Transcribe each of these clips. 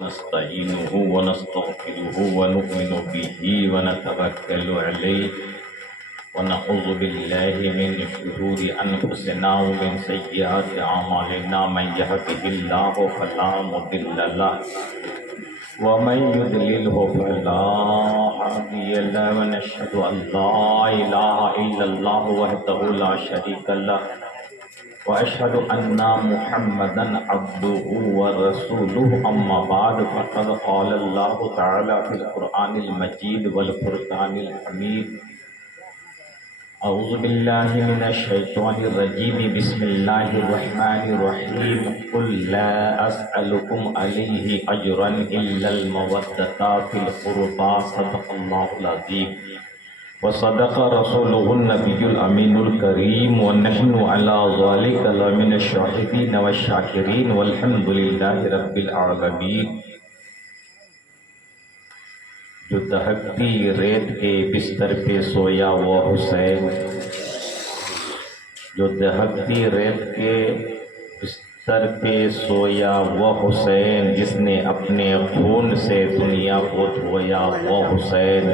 نستعينه ونستغفره ونؤمن به ونتوكل عليه ونعوذ بالله من شرور أنفسنا ومن سيئات أعمالنا من يهده الله فلا مضل له ومن يضلله فلا هادي له ونشهد أن لا إله إلا الله وحده لا شريك له وأشهد أن محمدا عبده ورسوله أما بعد فقد قال الله تعالى في القرآن المجيد والفرقان الحميد أعوذ بالله من الشيطان الرجيم بسم الله الرحمن الرحيم قل لا أسألكم عليه أجرا إلا المودة في القربى صدق الله العظيم وصدق رسوله النبي الأمين الكريم ونحن على ذلك لمن الشاهدين والشاكرين والحمد لله رب العالمين۔ جو دہکتی ریت کے بستر پہ سویا وہ حسین، جو دہکتی ریت کے بستر پہ سویا وہ حسین، جس نے اپنے خون سے دنیا کو دھویا وہ حسین،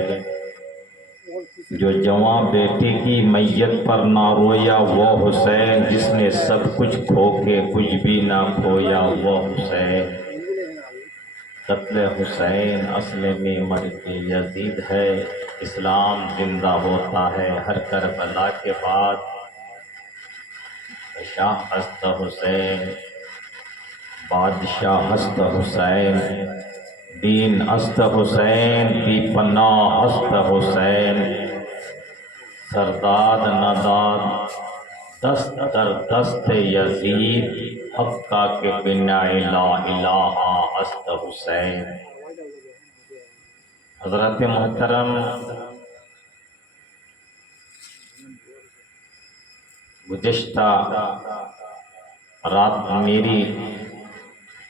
جو جوان بیٹے کی میت پر نہ رویا وہ حسین، جس نے سب کچھ کھو کے کچھ بھی نہ کھویا وہ حسین۔ قتل حسین اصل میں مرد یزید ہے، اسلام زندہ ہوتا ہے ہر کربلا کے بعد۔ شاہ ہست حسین، بادشاہ ہست حسین، دین است حسین، بی پناہ است حسین، سرداد نداد دست در دست یزید، حقہ کے بنا لا الہ است حسین۔ حضرت محترم، گزشتہ رات میری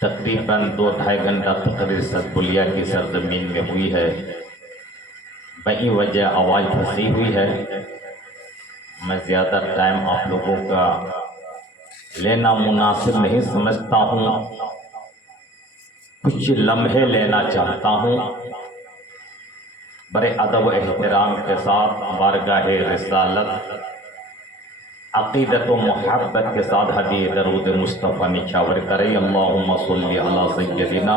تقریباً 2-2.5 گھنٹہ تقریر سدبلیہ کی سرزمین میں ہوئی ہے، بہی وجہ آواز پھنسی ہوئی ہے۔ میں زیادہ ٹائم آپ لوگوں کا لینا مناسب نہیں سمجھتا ہوں، کچھ لمحے لینا چاہتا ہوں۔ بڑے ادب و احترام کے ساتھ بارگاہ رسالت، عقیدت و محبت کے ساتھ ہدیہ درود مصطفیٰ نچھاور کرے۔ اللہم صلی علی سیدنا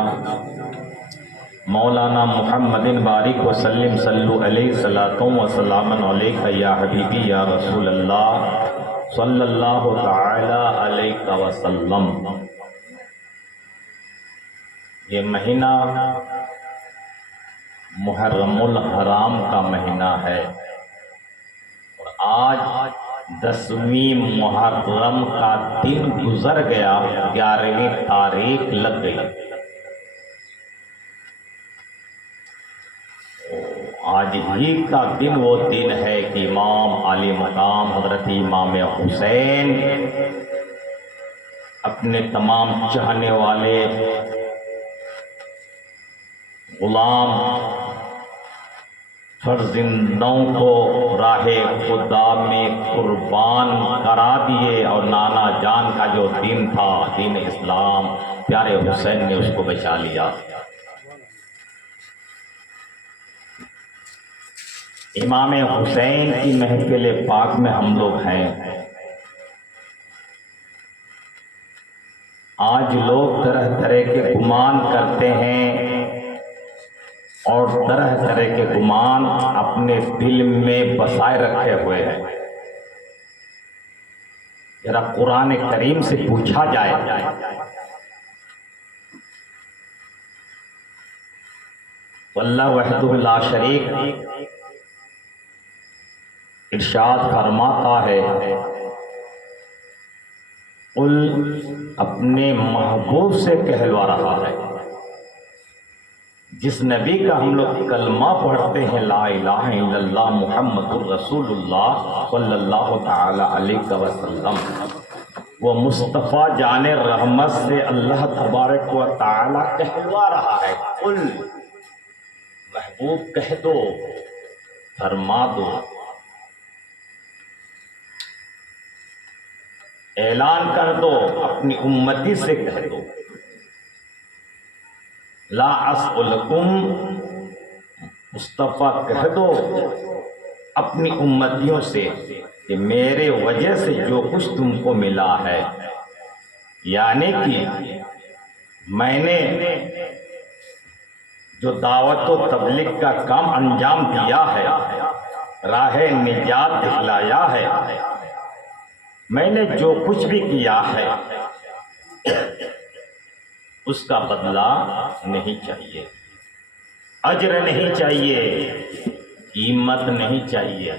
مولانا محمد بارک وسلم، صلو علیہ صلاۃ و سلام علیک یا حبیبی یا رسول اللہ صلی اللہ تعالی علیہ وسلم۔ یہ مہینہ محرم الحرام کا مہینہ ہے، اور آج 10ویں محرم کا دن گزر گیا، 11ویں تاریخ لگ گئی۔ آج ہی کا دن وہ دن ہے کہ امام علی مقام حضرت امام حسین اپنے تمام چاہنے والے غلام فرزندوں کو راہ خدا میں قربان کرا دیے، اور نانا جان کا جو دین تھا، دین اسلام، پیارے حسین نے اس کو بچا لیا۔ امام حسین کی محفل پاک میں ہم لوگ ہیں۔ آج لوگ طرح طرح کے گمان کرتے ہیں، اور طرح طرح کے گمان اپنے دل میں بسائے رکھے ہوئے ہیں۔ ذرا قرآن کریم سے پوچھا جائے، اللہ وحدہ لا شریک ارشاد فرماتا ہے، قل اپنے محبوب سے کہلوا رہا ہے، جس نبی کا ہم لوگ کلمہ پڑھتے ہیں لا الہ الا اللہ محمد الرسول اللہ صلی اللہ تعالی علیہ وسلم، وہ مصطفیٰ جان رحمت سے اللہ تبارک و تعالی کہلوا رہا ہے، قل محبوب کہہ دو، فرما دو، اعلان کر دو، اپنی امتی سے کہہ دو، لا اسألکم، مصطفیٰ کہہ دو اپنی امتیوں سے کہ میرے وجہ سے جو کچھ تم کو ملا ہے، یعنی کہ میں نے جو دعوت و تبلیغ کا کام انجام دیا ہے، راہ نجات دکھلایا ہے، میں نے جو کچھ بھی کیا ہے اس کا بدلہ نہیں چاہیے، اجر نہیں چاہیے، قیمت نہیں چاہیے۔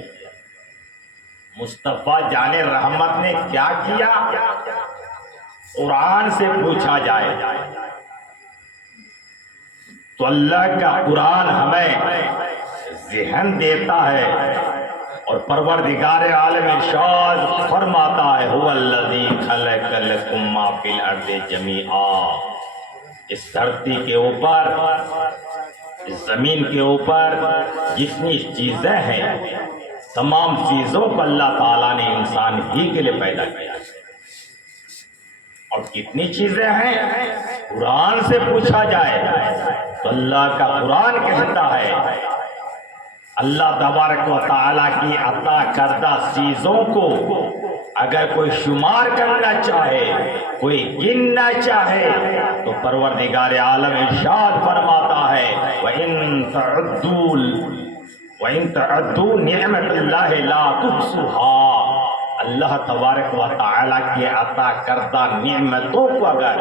مصطفیٰ جان رحمت نے کیا کیا؟ قرآن سے پوچھا جائے تو اللہ کا قرآن ہمیں ذہن دیتا ہے، اور پروردگار عالم ارشاد فرماتا ہے هو الذی خلق لکم ما فی الارض جمیعا، اس دھرتی کے اوپر، اس زمین کے اوپر جتنی چیزیں ہیں، تمام چیزوں کو اللہ تعالیٰ نے انسان ہی کے لیے پیدا کیا، اور کتنی چیزیں ہیں قرآن سے پوچھا جائے تو اللہ کا قرآن کہتا ہے اللہ تبارک و تعالیٰ کی عطا کردہ چیزوں کو اگر کوئی شمار کرنا چاہے، کوئی گننا چاہے، تو پروردگار عالم ارشاد فرماتا ہے وَإِن تَعُدُّوا نِعْمَةَ اللَّهِ لَا تُحْصُوهَا، اللہ تبارک و تعالیٰ کی عطا کردہ نعمتوں کو اگر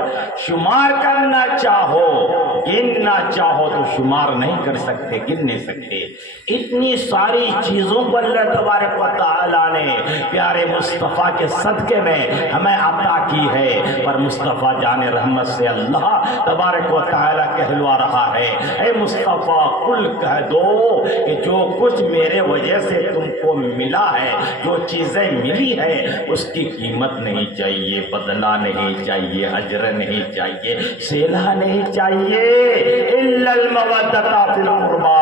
شمار کرنا چاہو، گننا چاہو تو شمار نہیں کر سکتے، گن نہیں سکتے۔ اتنی ساری چیزوں کو اللہ تبارک و تعالیٰ نے پیارے مصطفیٰ کے صدقے میں ہمیں عطا کی ہے، پر مصطفیٰ جان رحمت سے اللہ تبارک و تعالیٰ کہلوا رہا ہے اے مصطفیٰ قل کہہ دو کہ جو کچھ میرے وجہ سے تم کو ملا ہے، جو چیزیں ملی ہے، اس کی قیمت نہیں چاہیے، بدلہ نہیں چاہیے، اجر نہیں چاہیے، صلہ نہیں چاہیے، الا المودۃ فی القربى،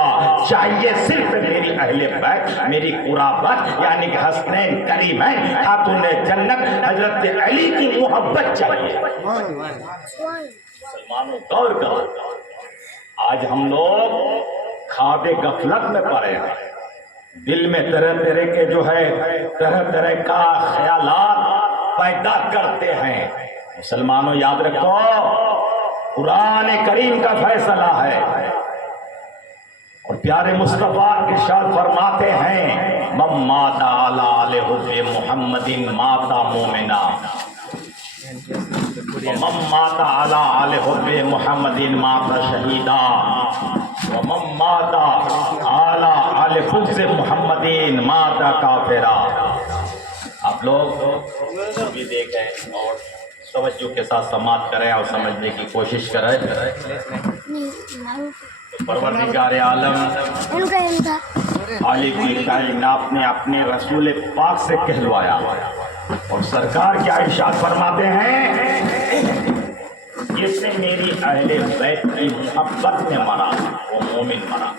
چاہیے صرف میری اہل بیت، میری قرابت، یعنی کہ حسنین کریمین خاتون جنت حضرت علی کی محبت چاہیے۔ مسلمانوں غور کرو، آج ہم لوگ خواب غفلت میں پڑے ہیں، دل میں طرح طرح کے جو ہے طرح طرح کا خیالات پیدا کرتے ہیں۔ مسلمانوں یاد رکھو، قرآن کریم کا فیصلہ ہے، اور پیارے مصطفیٰ ارشاد فرماتے ہیں من مات علی حب محمد مات مومنا، ومن مات علی حب محمد مات شہیدا، ومن مات علی حب محمد مات کافرا۔ آپ لوگ بھی دیکھیں اور توجہ کے ساتھ سماعت کریں اور سمجھنے کی کوشش کریں۔ پروردگار عالم علی کی کائنات نے اپنے رسول پاک سے کہلوایا، اور سرکار کیا ارشاد فرماتے ہیں جس نے میری اہل بیت کی محبت میں مرا وہ مومن مرا،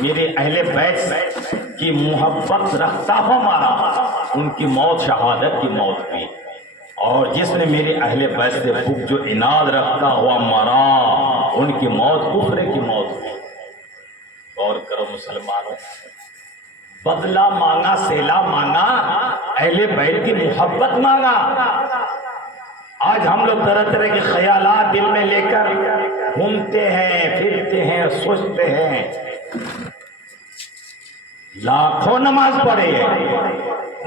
میرے اہل بیت کی محبت رکھتا ہو مرا، ان کی موت شہادت کی موت ہوئی، اور جس نے میرے اہل بیت سے بغض جو عناد رکھتا ہوا مرا، ان کی موت کفر کی موت ہوئی۔ غور کرو مسلمانوں، بدلہ مانگا، صلہ مانگا، اہل بیت کی محبت مانگا۔ آج ہم لوگ طرح طرح کے خیالات دل میں لے کر گھومتے ہیں، پھرتے ہیں، سوچتے ہیں، لاکھوں نماز پڑھے،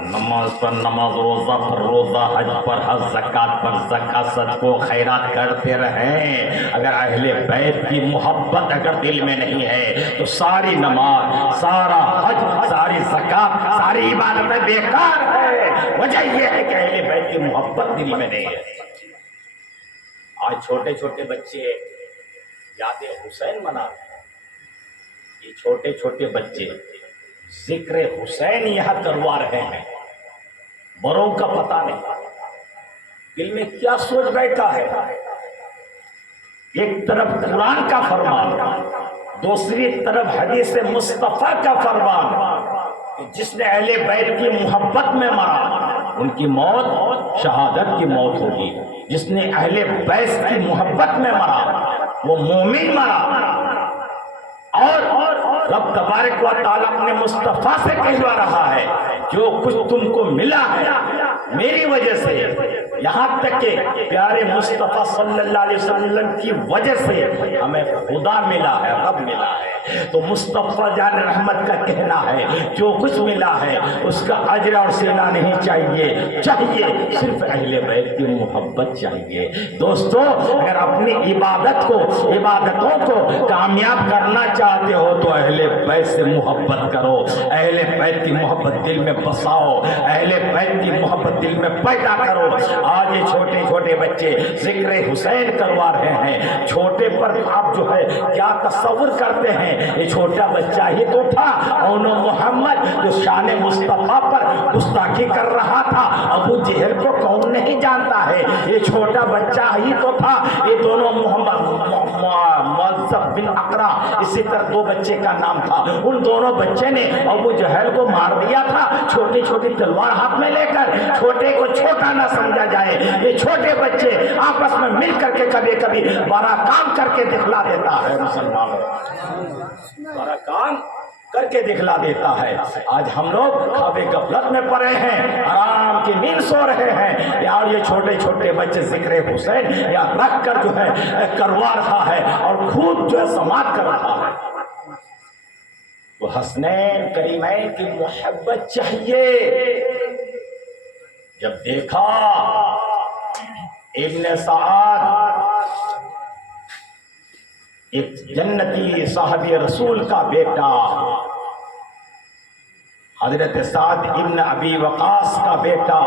نماز پر نماز، روزہ پر روزہ، حج پر حج، زکات پر زکات، صدقہ و خیرات کرتے رہیں، اگر اہل بیت کی محبت اگر دل میں نہیں ہے تو ساری نماز، سارا حج، ساری زکات، ساری عبادتیں بیکار ہے۔ وجہ یہ ہے کہ اہل بیت کی محبت دل میں نہیں ہے۔ آج چھوٹے چھوٹے بچے یاد حسین منا رہے ہیں، یہ چھوٹے چھوٹے بچے ذکر حسین یہاں کروا رہے ہیں، بڑوں کا پتہ نہیں دل میں کیا سوچ بیٹھا ہے۔ ایک طرف قرآن کا فرمان، دوسری طرف حدیث مصطفیٰ کا فرمان کہ جس نے اہل بیت کی محبت میں مرا ان کی موت شہادت کی موت ہوگی، جس نے اہل بیت کی محبت میں مرا وہ مومن مرا، اور رب تبارک و تعالیٰ اپنے مصطفیٰ سے کہوا رہا ہے جو کچھ تم کو ملا ہے میری وجہ سے، یہاں تک کہ پیارے مصطفیٰ صلی اللہ علیہ وسلم کی وجہ سے ہمیں خدا ملا ہے، رب ملا ہے۔ تو مصطفیٰ جان رحمت کا کہنا ہے جو کچھ ملا ہے اس کا اجر اور صلہ نہیں چاہیے، صرف اہل بیت کی محبت چاہیے۔ دوستو، اگر اپنی عبادتوں کو کامیاب کرنا چاہتے ہو تو اہل بیت سے محبت کرو، اہل بیت کی محبت دل میں بساؤ، اہل بیت کی محبت دل میں پیدا کرو۔ آج یہ چھوٹے چھوٹے بچے ذکر حسین کروا رہے ہیں، چھوٹے پر آپ جو ہے کیا تصور کرتے ہیں؟ یہ چھوٹا بچہ ہی تو تھا اون محمد جو شان مصطفیٰ پر گستاخی کر رہا تھا، ابو جہل کو کون نہیں جانتا ہے؟ یہ چھوٹا بچہ ہی تو تھا، یہ دونوں معذب بن اقرا، اسی طرح دو بچے کا نام تھا، ان دونوں بچے نے ابو جہل کو مار دیا تھا چھوٹی چھوٹی تلوار ہاتھ میں لے کر۔ چھوٹے کو چھوٹا نہ سمجھا جائے، یہ چھوٹے بچے آپس میں مل کر کے کبھی کبھی بڑا کام کر کے دکھلا دیتا ہے، مسلمانوں بڑا کام کر کے دکھلا دیتا ہے۔ آج ہم لوگ خواب غفلت میں پڑے ہیں، آرام کی نیند سو رہے ہیں، اور یہ چھوٹے چھوٹے بچے ذکر حسین یا رکھ کر جو ہے کروا رہا ہے اور خود جو ہے سماعت کر رہا ہے۔ تو حسنین کریمین کی محبت چاہیے۔ جب دیکھا ابن سعد ایک جنتی صاحب رسول کا بیٹا، حضرت سعد ابن ابی وقاص کا بیٹا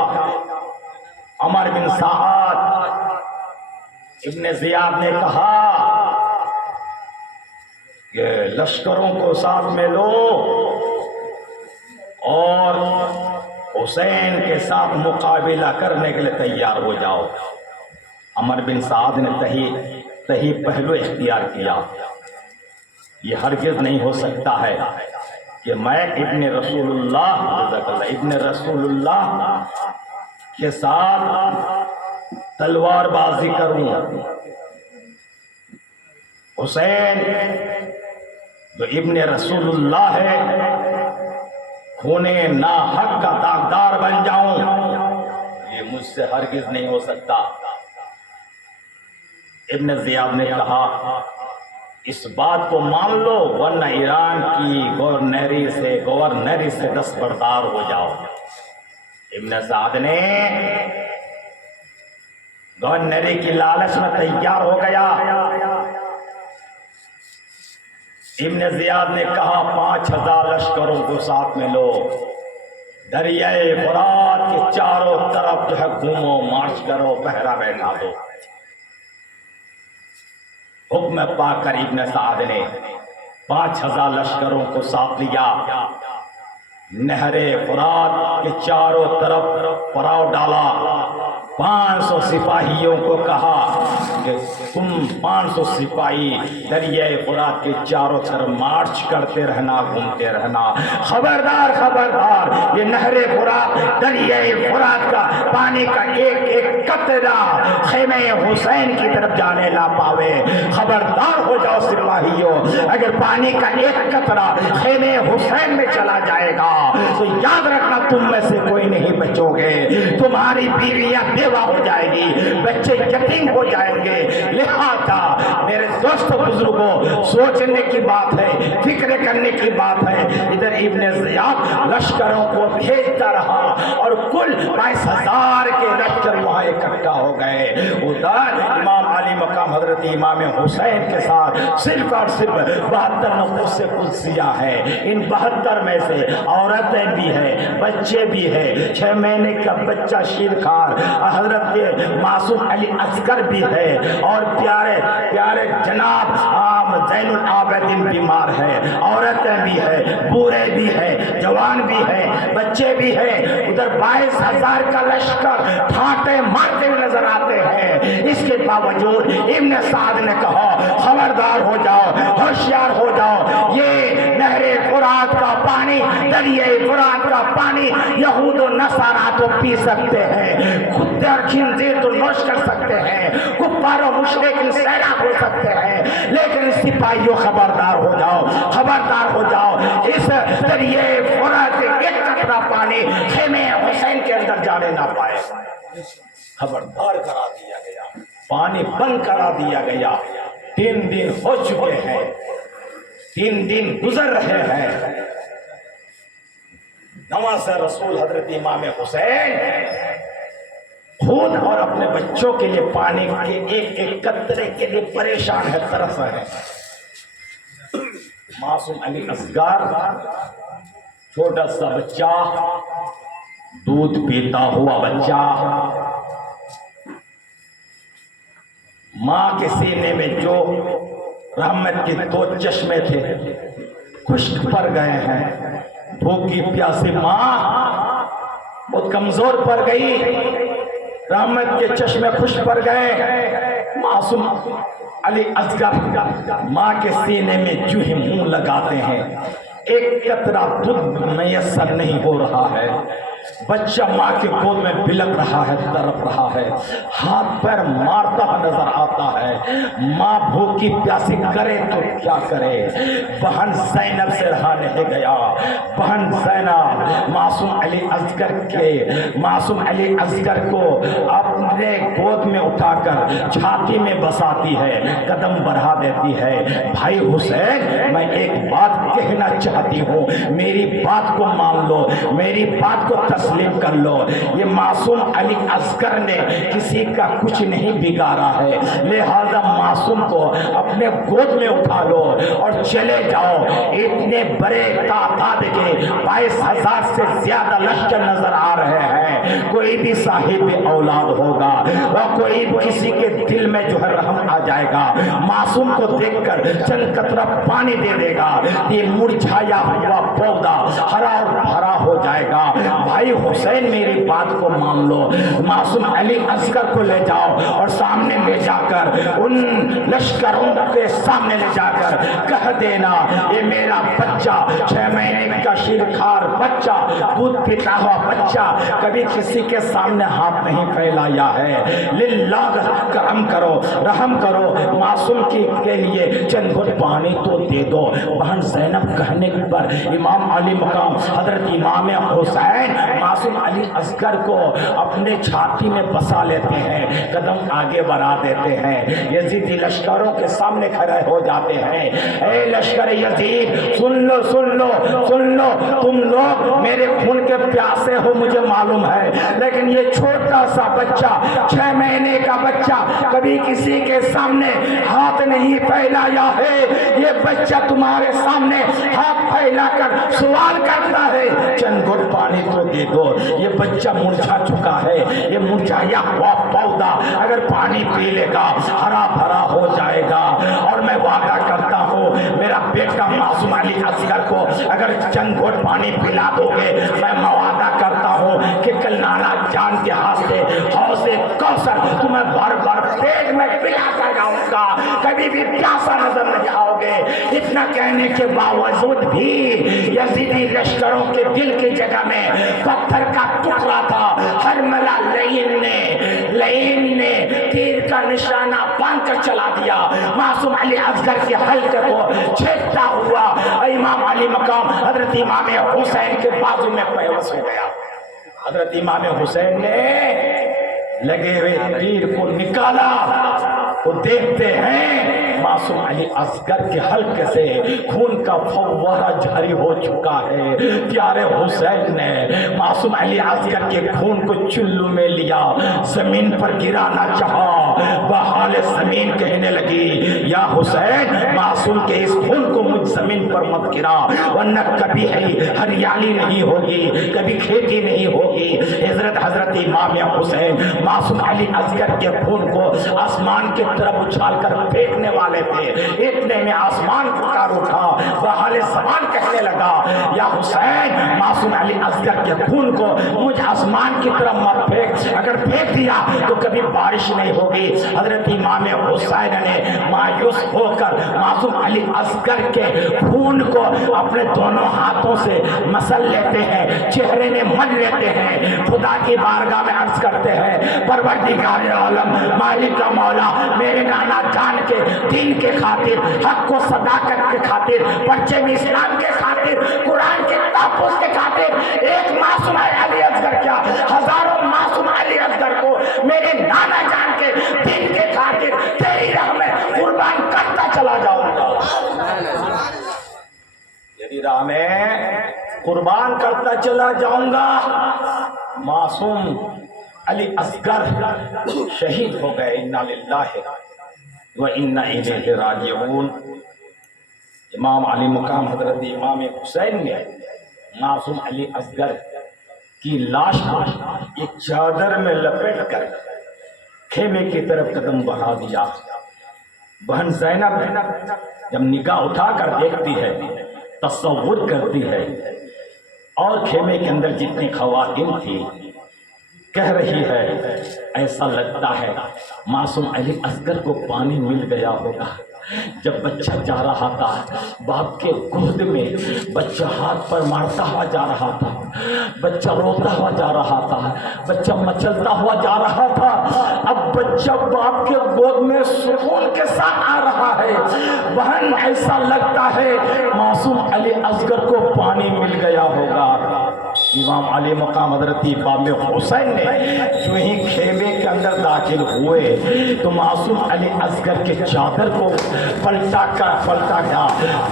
عمر بن سعد ابن زیاد نے کہا کہ لشکروں کو ساتھ میں لو اور حسین کے ساتھ مقابلہ کرنے کے لیے تیار ہو جاؤ۔ عمر بن سعد نے تہی پہلو اختیار کیا، یہ ہرگز نہیں ہو سکتا ہے کہ میں ابن رسول اللہ کے ساتھ تلوار بازی کروں۔ حسین جو ابن رسول اللہ ہے، خونے ناحق کا داغدار بن جاؤں، یہ مجھ سے ہرگز نہیں ہو سکتا۔ ابن زیاد نے کہا اس بات کو مان لو ورنہ ایران کی گورنری سے دستبردار ہو جاؤ۔ ابن سعد نے گورنری کی لالچ میں تیار ہو گیا۔ ابن زیاد نے کہا 5000 لشکروں کو ساتھ میں لو، دریائے فرات کے چاروں طرف جو ہے گھومو، مارچ کرو، پہرا بیٹھا دو۔ حکم پا کر ابن سعد نے 5000 لشکروں کو ساتھ لیا، نہر فرات کے چاروں طرف پڑاؤ ڈالا۔ 500 سپاہیوں کو کہا کہ تم 500 سپاہی دریائے فرات کے چاروں طرف مارچ کرتے رہنا، گھومتے رہنا۔ خبردار خبردار، یہ نہر فرات دریائے فرات کا پانی کا ایک ایک قطرہ خیمہ حسین کی طرف جانے نہ پاوے۔ خبردار ہو جاؤ سپاہیوں، اگر پانی کا ایک قطرہ خیمہ حسین میں چلا جائے گا تو یاد رکھنا تم میں سے کوئی نہیں بچو گے، تمہاری بیویاں بیوہ ہو جائے گی، بچے یتیم ہو جائیں گے۔ لہذا میرے دوستوں بزرگوں، سوچنے کی بات ہے، فکر کرنے کی بات ہے۔ ادھر ابن زیاد لشکروں کو بھیجتا رہا اور کل 22,000 کے لشکر وہاں اکٹھا ہو گئے۔ ادھر امام علی مقام حضرت امام حسین کے ساتھ صرف اور صرف 72 نفوس قدسیہ ہے۔ ان 72 میں سے عورتیں بھی ہیں، بچے بھی ہیں، 6 مہینے کا بچہ شیرخوار حضرت معصوم علی اصغر بھی ہے، اور پیارے پیارے جناب زین العابدین بیمار ہے، عورتیں بھی ہیں، بوڑھے بھی ہیں، جوان بھی ہیں، بچے بھی ہیں۔ ادھر 22,000 کا لشکر ٹھاٹے مارتے ہوئے نظر آتے ہیں۔ اس کے باوجود ابن سعد نے کہا خبردار ہو جاؤ، ہوشیار ہو جاؤ، یہ نہر فرات کا پانی، دریائے فرات کا قطرہ پانی یہود و نصارہ تو پی سکتے ہیں، کتے اور خنزیر تو نوش کر سکتے ہیں، کفار و مشرک سیراب ہو سکتے ہیں، لیکن سپاہیوں خبردار ہو جاؤ، خبردار ہو جاؤ، اس ذریعے فرات ایک قطرہ پانی خیمے حسین کے اندر جانے نہ پائے۔ خبردار کرا دیا گیا، پانی بند کرا دیا گیا۔ 3 دن ہو چکے ہیں، 3 دن گزر رہے ہیں۔ نواز رسول حضرت امام حسین خود اور اپنے بچوں کے لیے پانی کے ایک ایک قطرے کے لیے پریشان ہے، ترس ہے۔ معصوم علی اصغر چھوٹا سا بچہ، دودھ پیتا ہوا بچہ، ماں کے سینے میں جو رحمت کے 2 چشمے تھے خشک پڑ گئے ہیں۔ بھوکی پیاسی ماں بہت کمزور پڑ گئی، رحمت کے چشمے خشک پڑ گئے۔ معصوم علی اصغر ماں کے سینے میں جو ہی منہ لگاتے ہیں، ایک قطرہ دودھ میسر نہیں ہو رہا ہے۔ بچہ ماں کے گود میں بلک رہا ہے، تڑپ رہا ہے، ہاتھ پیر مارتا نظر آتا ہے۔ ماں بھوکی پیاسی کرے تو کیا کرے؟ بہن زینب سے رہا نہیں گیا۔ بہن زینب معصوم علی اصغر کو اپنے گود میں اٹھا کر چھاتی میں بساتی ہے، قدم بڑھا دیتی ہے۔ بھائی حسین، میں ایک بات کہنا چاہتی ہوں، میری بات کو مان لو، میری بات کو تسلیم کر لو۔ یہ معصوم علی اصغر نے کسی کا کچھ نہیں بگاڑا ہے، لہذا معصوم کو اپنے گود میں اٹھا لو اور چلے جاؤ۔ اتنے بڑے تعداد کے 22,000 سے زیادہ لشکر نظر آ رہے ہیں، کوئی بھی صاحب اولاد ہوگا اور کوئی کسی کے دل میں جو ہے رحم آ جائے گا، معصوم کو دیکھ کر چند قطرہ پانی دے دے گا، یہ مرجھایا ہوا پودا ہرا اور بھرا ہو جائے گا۔ بھائی حسین، میری بات کو مان لو، معصوم علی اصغر کو لے جاؤ اور سامنے لے جا کر ان لشکروں کے سامنے لے جا کر کہہ دینا، یہ میرا بچہ 6 مہینے کا شیرخوار بچہ، دودھ پیتا ہوا بچہ، کبھی کسی کے سامنے ہاتھ نہیں پھیلایا ہے، للہ کرم کرو، رحم کرو، معصوم کے لیے چند گھٹ پانی تو دے دو۔ بہن زینب کہنے پر امام علی مقام حضرت امام حسین معصوم علی اصغر کو اپنے چھاتی میں بسا لیتے ہیں، قدم آگے بڑھا دیتے ہیں۔ یزیدی لشکروں کے سامنے کھڑے ہو جاتے ہیں، اے لشکر یزید، سن لو سن لو سن لو، تم لوگ میرے خون کے پیاسے ہو مجھے معلوم ہے، لیکن یہ چھوٹا سا بچہ 6 مہینے کا بچہ کبھی کسی کے سامنے ہاتھ نہیں پھیلایا ہے، یہ بچہ تمہارے سامنے ہاتھ پھیلا کر سوال کرتا ہے، چند گھٹ پانی تو دے دو۔ یہ بچہ مرجھا چکا ہے، یہ مرجھایا ہوا پودا اگر پانی پی لے گا ہرا بھرا ہو جائے گا، اور میں وعدہ کرتا ہوں میرا بیٹا معصوم علی اصغر کو اگر چند گھٹ پانی پلا دو گے، میں وعدہ کرتا ہوں کہ کل نانا جان کے ہاتھ سے حوض کوثر تمہیں بھر بھر پیٹ میں پلاتا جاؤں گا، کبھی بھی پیاسا نظر نہیں آؤ گے۔ اتنا کہنے کے باوجود بھی یزیدی لشکروں کے دل کی جگہ میں پتھر کا ٹکڑا تھا۔ حرملہ لعین نے تیر کا نشانہ باندھ کر چلا دیا، معصوم علی اصغر کے حلقے کو چھیدتا ہوا امام علی مقام حضرت امام حسین کے بازو میں پیوست ہو گیا۔ حضرت امام حسین نے لگے ہوئے تیر کو نکالا، وہ دیکھتے ہیں معصوم علی اصغر کے حلقے سے خون کا فوارہ جاری ہو چکا ہے۔ پیارے حسین نے معصوم علی اصغر کے خون کو چلو میں لیا، زمین پر گرانا چاہا، بحال زمین کہنے لگی، یا حسین، معصوم کے اس خون کو مجھ زمین پر مت گرا، ورنہ کبھی ہریالی نہیں ہوگی، کبھی کھیتی نہیں ہوگی۔ حضرت امام حسین معصوم علی اصغر کے خون کو آسمان کی طرف اچھال کر پھینکنے والے تھے، اتنے میں آسمان پکار اٹھا، بحال حال زبان کہنے لگا یا حسین معصوم علی اصغر کے خون کو مجھ آسمان کی طرف مت پھینک، اگر پھینک دیا تو کبھی بارش نہیں ہوگی۔ حضرت امام حسین نے مایوس ہو کر معصوم علی اصغر کے خون کو اپنے دونوں ہاتھوں سے مسل لیتے ہیں، چہرے میں مل لیتے ہیں، خدا کی بارگاہ میں عرض کرتے ہیں پروردگار عالم مالک کا مولا، میرے نانا جان کے دین کے خاطر، حق و صداقت کے خاطر، پرچم اسلام کے خاطر، قرآن کے تحفظ کے خاطر ایک معصوم علی اصغر کیا ہزاروں معصوم علی اصغر کو میرے نانا جان کے دین کے خاطر تیری راہ میں قربان کرتا چلا جاؤں گا، تیری راہ میں قربان کرتا چلا جاؤں گا۔ معصوم علی اصغر شہید ہو گئے، انا للہ و انا الیہ راجعون۔ امام علی مقام حضرت امام حسین نے معصوم علی اصغر کی لاش کو ایک چادر میں لپیٹ کر خیمے کی طرف قدم بڑھا دیا۔ بہن زینب جب نگاہ اٹھا کر دیکھتی ہے، تصور کرتی ہے، اور خیمے کے اندر جتنی خواتین تھی کہہ رہی ہے ایسا لگتا ہے معصوم علی اصغر کو پانی مل گیا ہوگا۔ جب بچہ جا رہا تھا باپ کے گود میں، بچہ ہاتھ پر مارتا ہوا جا رہا تھا، بچہ روتا ہوا جا رہا تھا، بچہ مچلتا ہوا جا رہا تھا، اب بچہ باپ کے گود میں سکون کے ساتھ آ رہا ہے۔ بہن ایسا لگتا ہے معصوم علی اصغر کو پانی مل گیا ہوگا۔ امام علی مقام حضرت امام حسین نے جو ہی خیمے کے اندر داخل ہوئے تو معصوم علی اصغر کے چادر کو پلٹا گیا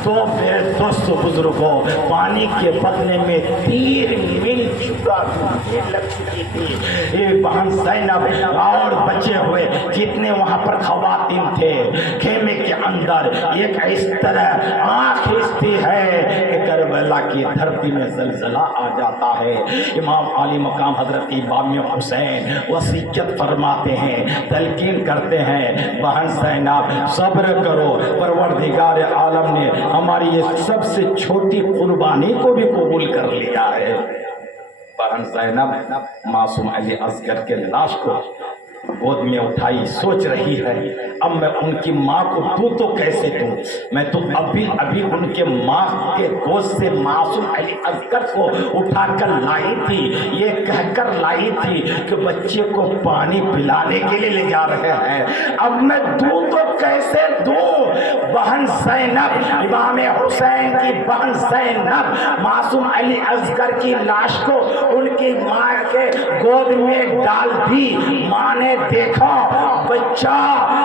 تو میرے دوست بزرگوں پانی کے بدلے میں تیر مل چکا لگ چکی تھی۔ یہ بہن زینب اور بچے ہوئے جتنے وہاں پر خواتین تھے خیمے کے اندر ایک اس طرح آنکھ کھینچتی ہے کہ کربلا کی دھرتی میں زلزلہ آ جاتا ہے۔ امام علی مقام حضرت امام حسین وصیت فرماتے ہیں، تلقین کرتے ہیں، بہن زینب صبر کرو، پروردگار عالم نے ہماری یہ سب سے چھوٹی قربانی کو بھی قبول کر لیا ہے۔ بہن زینب معصوم علی اصغر کے لاش کو گود میں اٹھائی، سوچ رہی ہے اب میں ان کی ماں کو دوں تو کیسے دوں، میں تو ابھی ان کے ماں کے گود سے معصوم علی اصغر کو اٹھا کر لائی تھی، یہ کہہ کر لائی تھی کہ بچے کو پانی پلانے کے لیے لے جا رہے ہیں، اب میں دوں تو کیسے دوں۔ بہن زینب امام حسین کی بہن زینب معصوم علی اصغر کی لاش کو ان کی ماں کے گود میں ڈال دی۔ ماں نے دیکھا بچہ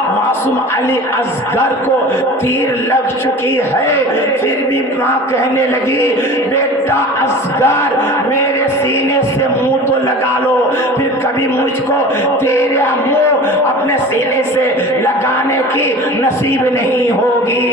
معصوم علی اصغر کو تیر لگ چکی ہے، پھر بھی ماں کہنے لگی بیٹا اصغر میرے سینے سے منہ تو لگا لو، پھر کبھی مجھ کو تیرا منہ اپنے سینے سے لگانے کی نصیب نہیں ہوگی۔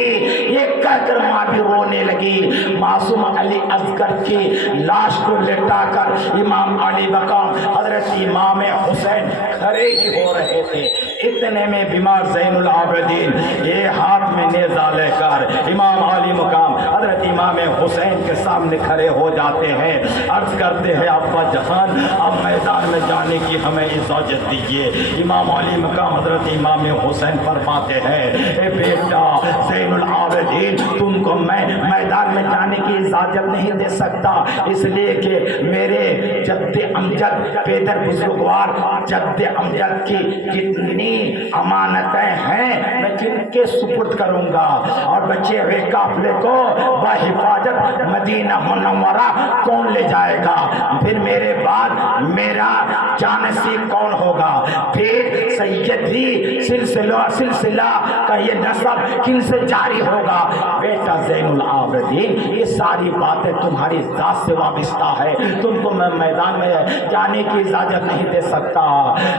یہ کہہ کر ماں بھی رونے لگی۔ معصوم علی اصغر کی لاش کو لٹا کر امام علی مقام حضرت امام حسین کھڑے ہی ہو رہے تھے، اتنے میں بیمار زین العابدین یہ ہاتھ میں نیزہ لے کر امام علی مقام حضرت امام حسین کے سامنے کھڑے ہو جاتے ہیں، عرض کرتے ہیں ابا جہان اب میدان میں جانے کی ہمیں اجازت دیجیے۔ امام علی مقام حضرت امام حسین فرماتے ہیں اے بیٹا زین العابدین تم کو میں میدان میں جانے کی اجازت نہیں دے سکتا، اس لیے کہ میرے جد امجد پیدر بزرگوار جد امجد کی کتنی امانتیں ہیں میں کن کے سپرد کروں گا، اور بچے ہوئے قافلے کو بحفاظت مدینہ منورہ کون لے جائے گا، پھر میرے بعد میرا جانشین کون ہوگا، پھر سیدی سلسلہ کا یہ نسب کن سے جاری ہوگا۔ بیٹا زین العابدین یہ ساری باتیں تمہاری ذات سے وابستہ ہے، تم کو میں میدان میں جانے کی اجازت نہیں دے سکتا۔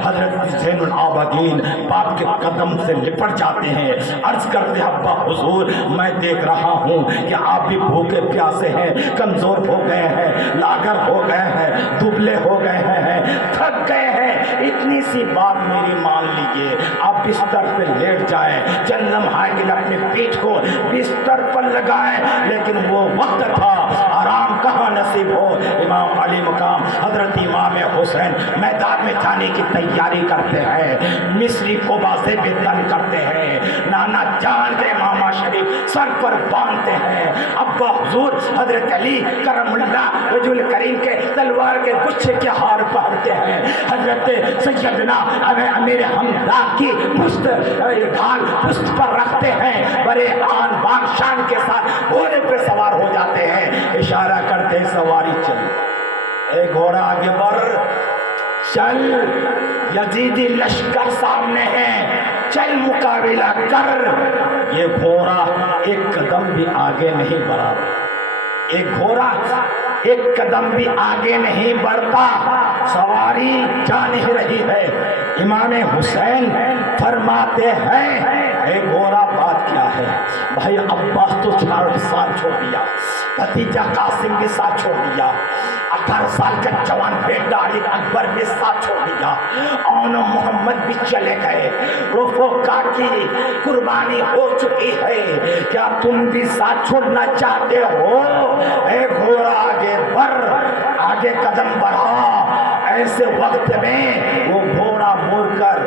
حضرت زین العابدین باپ کے قدم سے لپٹ جاتے ہیں، عرض کرتے ہیں ابا حضور میں دیکھ رہا ہوں کہ آپ بھی بھوکے پیاسے ہیں، کمزور ہو گئے ہیں، لاغر ہو گئے ہیں، دبلے ہو گئے ہیں، تھک گئے ہیں، اتنی سی بات میری مان لیجئے، آپ بستر پہ لیٹ جائیں، چند لمحہ کے لیے اپنے پیٹھ کو بستر سر پر لگائیں، لیکن وہ وقت تھا آرام کہاں نصیب ہو۔ امام علی مقام حضرت امام حسین میدان میں جانے کی تیاری کرتے ہیں، مصری کو بازے پہ تن کرتے ہیں، نانا جان کے امامہ شریف سر پر باندھتے ہیں، ابا حضور حضرت علی کرم اللہ رجل کریم کے تلوار کے گچھے کے ہار پہنتے ہیں، حضرت سیدنا امیر حمدہ کی پشت ڈھال پشت پر رکھتے ہیں، بڑے آن بان شان کے ساتھ گھوڑے پہ سوار ہو جاتے ہیں، اشارہ کرتے ہیں سواری چل، ایک گھوڑا آگے بڑھ، چل یزیدی لشکر سامنے ہے، چل مقابلہ کر۔ یہ گھوڑا ایک قدم بھی آگے نہیں بڑھا، ایک گھوڑا ایک قدم بھی آگے نہیں بڑھتا، سواری جا نہیں رہی ہے۔ امام حسین فرماتے ہیں اے گھوڑا بات کیا ہے؟ بھائی عباس تو 4 سال چھوڑ دیا، بھتیجا قاسم بھی ساتھ چھوڑ دیا، 18 سال کا جوان بیٹا علی اکبر بھی ساتھ چھوڑ دیا، اور محمد بھی چلے گئے، رفقا کی قربانی ہو چکی ہے، کیا تم بھی ساتھ چھوڑنا چاہتے ہو؟ اے گھوڑا آگے بڑھ، آگے قدم بڑھا۔ ایسے وقت میں وہ گھوڑا مڑ کر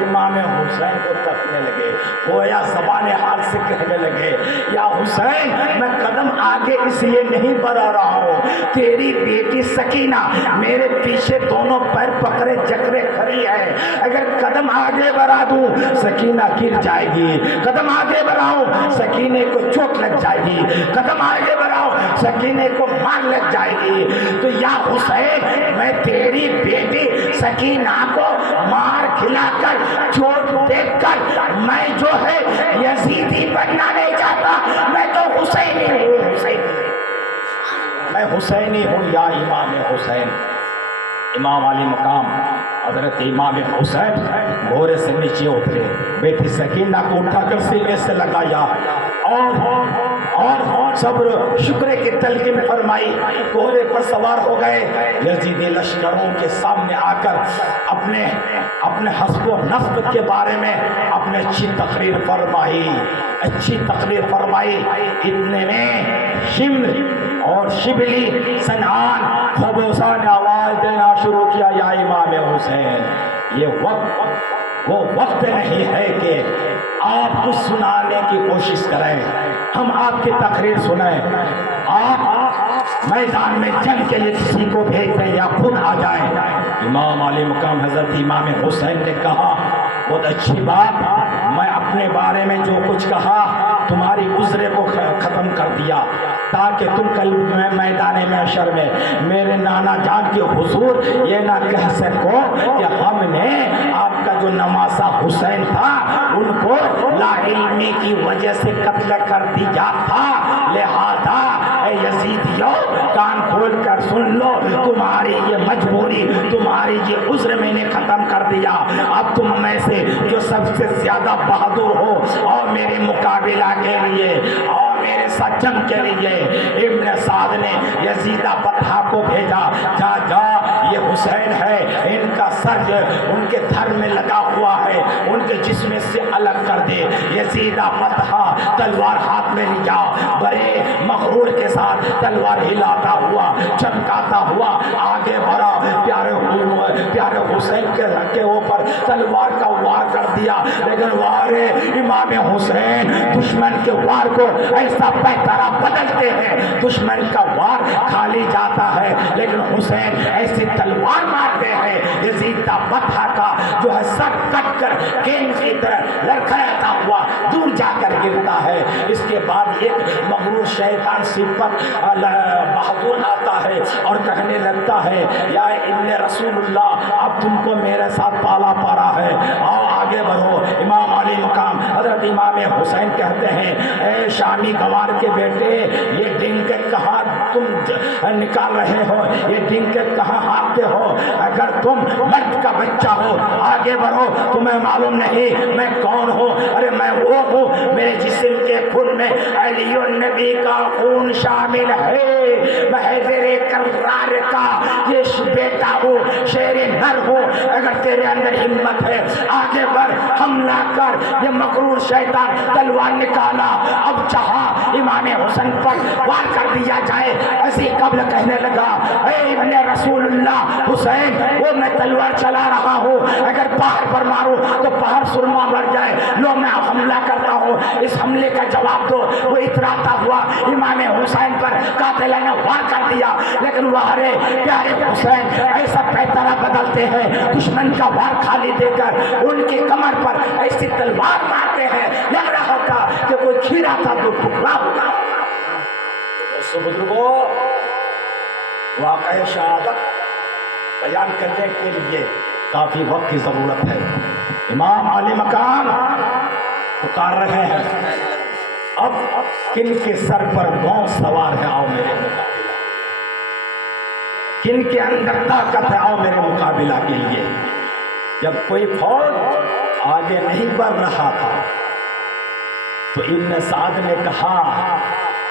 امام حسین کو تکنے لگے، گویا زبان حال سے کہنے لگے یا حسین میں قدم آگے اس لیے نہیں بڑھا رہا ہوں، تیری بیٹی سکینہ میرے پیچھے دونوں پیر پکڑے جکڑے کھڑی ہے، اگر قدم آگے بڑھا دوں سکینہ گر جائے گی، قدم آگے بڑھاؤں سکینے کو چوٹ لگ جائے گی، قدم آگے بڑھاؤں سکینے کو مار لگ جائے گی، تو یا حسین میں تیری بیٹی سکینہ کو مار کھلا کر چوٹ دیکھ کر میں جو ہے یزیدی بننا نہیں چاہتا، میں تو حسینی ہوں، میں حسینی ہوں یا امام حسین۔ امام علی مقام حضرت امام حسین گھوڑے سے نیچے اترے، بیٹی سکینہ کو اٹھا کر سینے سے لگایا اور صبر شکر کی تلقین فرمائی، گھوڑے پر سوار ہو گئے، یزیدی لشکروں کے سامنے آ کر اپنے حسب و نصب کے بارے میں اپنے اچھی تقریر فرمائی، اتنے میں شمر اور شبلی سنان خبوسان آواز دینا شروع کیا، یا امام حسین یہ وہ وقت نہیں ہے کہ آپ کو سنانے کی کوشش کریں، ہم آپ کی تقریر سنیں، آپ میدان میں جنگ کے لیے کسی کو بھیج دیں یا خود آ جائیں۔ امام علی مقام حضرت امام حسین نے کہا بہت اچھی بات، میں اپنے بارے میں جو کچھ کہا تمہاری عذر کو ختم کر دیا، تاکہ تم کل میدان محشر میں میرے نانا جان کے حضور یہ نہ کہہ سکو کہ ہم نے آپ کا جو نواسہ حسین تھا ان کو لا علمی کی وجہ سے قتل کر دیا تھا، لہذا اے یزیدیو کان کھول کر سن لو، تمہاری یہ مجبوری، تمہاری یہ عذر میں نے ختم کر دیا، اب تم میں سے جو سب سے زیادہ بہادر ہو اور میرے مقابلہ کے لیے اور میرے ساتھ جنگ کے لیے، ابن سعد نے یزیدہ بطحہ کو بھیجا، جا یہ حسین ہے، ان کا سر ان کے دھر میں لگا ہوا ہے، ان کے جسم سے الگ کر دے۔ یزیدہ بطحہ تلوار ہاتھ میں لیا، بڑے مغرور کے ساتھ تلوار ہلاتا ہوا چمکاتا ہوا آگے بڑھا، پیارے حسین کے اوپر تلوار کا وار کر دیا، لیکن وار امام حسین دشمن کے وار کو ایسا بہترا بدلتے ہیں، دشمن کا وار کھالی جاتا ہے لیکن حسین ایسی تلوار مارتے ہیں، یزیدہ بطحہ کا جو ہے سر کٹ کر گیند کی طرح لڑکھڑاتا ہوا دور جا کر گرتا ہے۔ اس کے بعد ایک مغرور شیطان صفت بہادر آتا ہے اور کہنے لگتا ہے یا ابن رسول اللہ اب تم کو میرے ساتھ پالا پڑا ہے، آؤ آگے بڑھو۔ امام علی مقام حضرت امام حسین کہتے ہیں اے شامی گوار کے بیٹے، یہ ڈنکے کہاں تم نکال رہے ہو، یہ ڈنکے کہاں ہانکتے ہو، اگر تم مرد کا بچہ ہو آگے بڑھو، تمہیں معلوم نہیں میں کون ہوں، ارے میں وہ ہوں میرے جسم مسلم کے خون میں علی النبی کا خون شامل ہے. میں حیدر کرار کا یہ بیٹا ہوں, شیر نر ہوں. اگر تیرے اندر ہمت ہے آگے بڑھ, حملہ کر. یہ مغرور شیطان تلوار نکالا, اب چاہا امام حسین پر وار کر دیا جائے. ایسی قبل کہنے لگا, اے ابن رسول اللہ حسین, وہ میں تلوار چلا رہا ہوں, اگر پہاڑ پر ماروں تو پہاڑ سرما بڑھ جائے. لو میں حملہ کرتا ہوں, اس حملے کا جواب دو. وہ اتراتا ہوا امام حسین پر قاتل نے وار کر دیا, لیکن وہ ہرے پیارے حسین ایسا پیترا بدلتے ہیں, دشمن کا وار خالی دے کر ان کی کمر پر ایسی تلوار مارتے ہیں لگ رہا تھا کہ کوئی کھیرا تھا تو ٹکڑا ہوتا. بزرگوں, واقعہ شہادت بیان کرنے کے لیے کافی وقت کی ضرورت ہے. امام علی مقام پکار رہے ہیں, اب کن کے سر پر کون سوار ہے, آؤ میرے مقابلہ. کن کے اندر طاقت ہے, آؤ میرے مقابلہ کے لیے. جب کوئی فوج آگے نہیں بڑھ رہا تھا تو ابن سعد نے کہا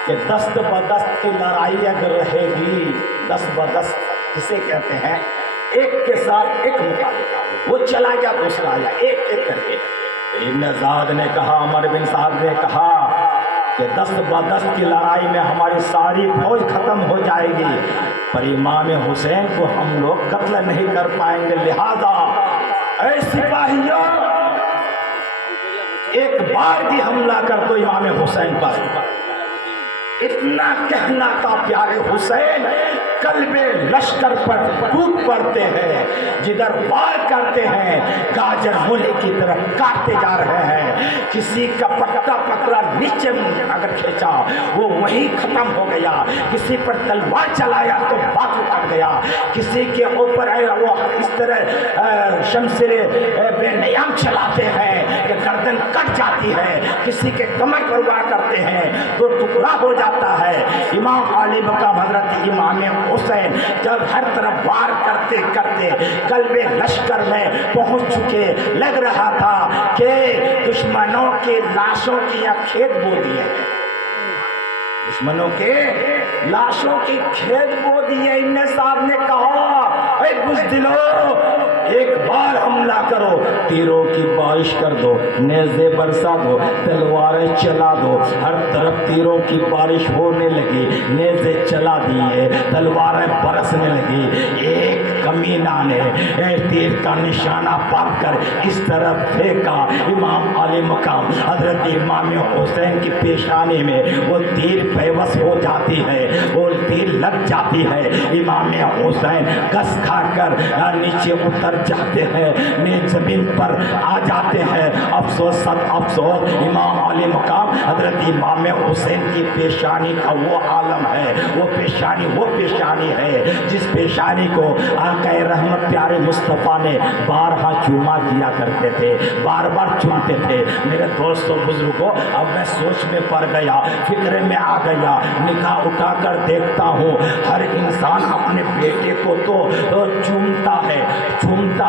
کہ دست بدست کی لڑائی اگر رہے گی, دست بدست کسے کہتے ہیں, ایک کے ساتھ ایک مقابلہ, وہ چلا گیا دوسرا آیا, ایک ایک کر کے. ابن سعد نے کہا, عمر بن سعد نے کہا کہ دست بدست کی لڑائی میں ہماری ساری فوج ختم ہو جائے گی, پر امام حسین کو ہم لوگ قتل نہیں کر پائیں گے. لہذا اے سپاہیوں, ایک بار بھی حملہ کر دو امام حسین پر. اتنا کہنا تھا پیارے حسین قلب لشکر پر ٹوٹ پڑتے ہیں, جدھر وار کرتے ہیں گاجر مولی کی طرف کاٹتے جا رہے ہیں. کسی کا پٹا پکڑا نیچے اگر کھینچا وہ وہی ختم ہو گیا, کسی پر تلوار چلایا تو باتوں کٹ گیا, کسی کے اوپر وہ اس طرح شمشیر بے نیام چلاتے ہیں کہ گردن کٹ جاتی ہے, کسی کے کمر پر وار کرتے ہیں تو ٹکڑا ہو جاتا ہے. امام علی مقام حضرت امام حسین جب ہر طرف وار کرتے کرتے قلب لشکر میں پہنچ چکے, لگ رہا تھا کہ دشمنوں کے لاشوں کی یا کھیت بو دیے, دشمنوں کے لاشوں کی کھیت بو دیے. ابن صاحب نے کہا, اے بزدلو, ایک بار حملہ کرو, تیروں کی بارش کر دو, نیزے برسا دو, تلواریں چلا دو. ہر طرف تیروں کی بارش ہونے لگی, نیزے چلا دیے, تلواریں برسنے لگی. ایک کمینہ نے تیر کا نشانہ پا کر اس طرف پھینکا, امام علی مقام حضرت امام حسین کی پیشانی میں وہ تیر پیوست ہو جاتی ہے, وہ تیر لگ جاتی ہے. امام حسین کس کھا کر نیچے اتر جاتے ہیں, زمین پر آ جاتے ہیں. افسوس سب افسوس, امام علی مقام حضرت امام حسین کی پیشانی کا وہ عالم ہے, وہ پیشانی ہے جس پیشانی کو آقا رحمت پیارے مصطفیٰ نے بارہا چوما کیا کرتے تھے, بار بار چومتے تھے. میرے دوستوں بزرگوں, اب میں سوچ میں پڑ گیا, فکر میں آ گیا, نگاہ اٹھا کر دیکھتا ہوں ہر انسان اپنے بیٹے کو تو چومتا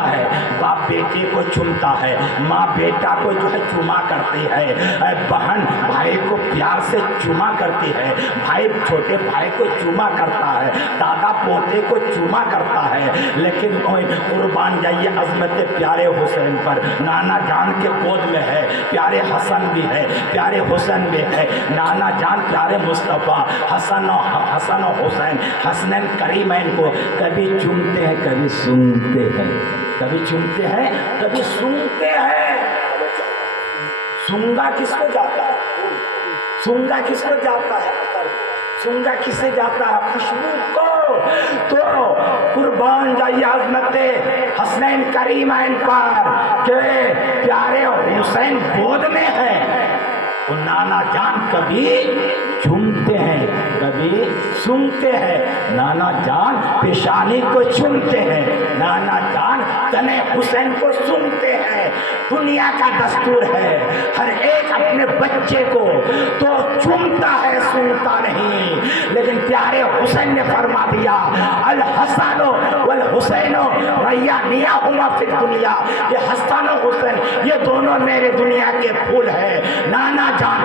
ہے, باپ بیٹے کو چومتا ہے, ماں بیٹا کو جو ہے چوما کرتی ہے, بہن بھائی کو پیار سے چوما کرتی ہے, بھائی چھوٹے بھائی کو چوما کرتا ہے, دادا پوتے کو چوما کرتا ہے. لیکن قربان جائیے عظمت پیارے حسین پر. نانا جان کے گود میں ہے, پیارے حسن بھی ہے, پیارے حسین بھی ہے. نانا جان پیارے مصطفیٰ حسن و حسین حسنین کریمین کو کبھی چومتے ہیں کبھی سنتے ہیں, کبھی چومتے ہیں کبھی سنتے ہیں. سنگا کس کو جاتا ہے, سنگا کس کو جاتا ہے, سنگا کس سے جاتا ہے, خوشبو کو. تو قربان جائیے عظمت حسنین کریمین پر کہ پیارے حسین گود میں ہے. وہ نانا جان کبھی چومتے ہیں کبھی سنتے ہیں, نانا جان پیشانی کو چومتے ہیں, نانا جان تنے حسین کو سنتے ہیں. دنیا کا دستور ہے ہر ایک اپنے بچے کو تو چومتا ہے, سنتا نہیں. لیکن پیارے حسین نے فرما دیا, الحسن والحسین ریانیہما فی الدنیا, یہ حسن و حسین یہ دونوں میرے دنیا کے پھول ہیں. نانا جان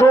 2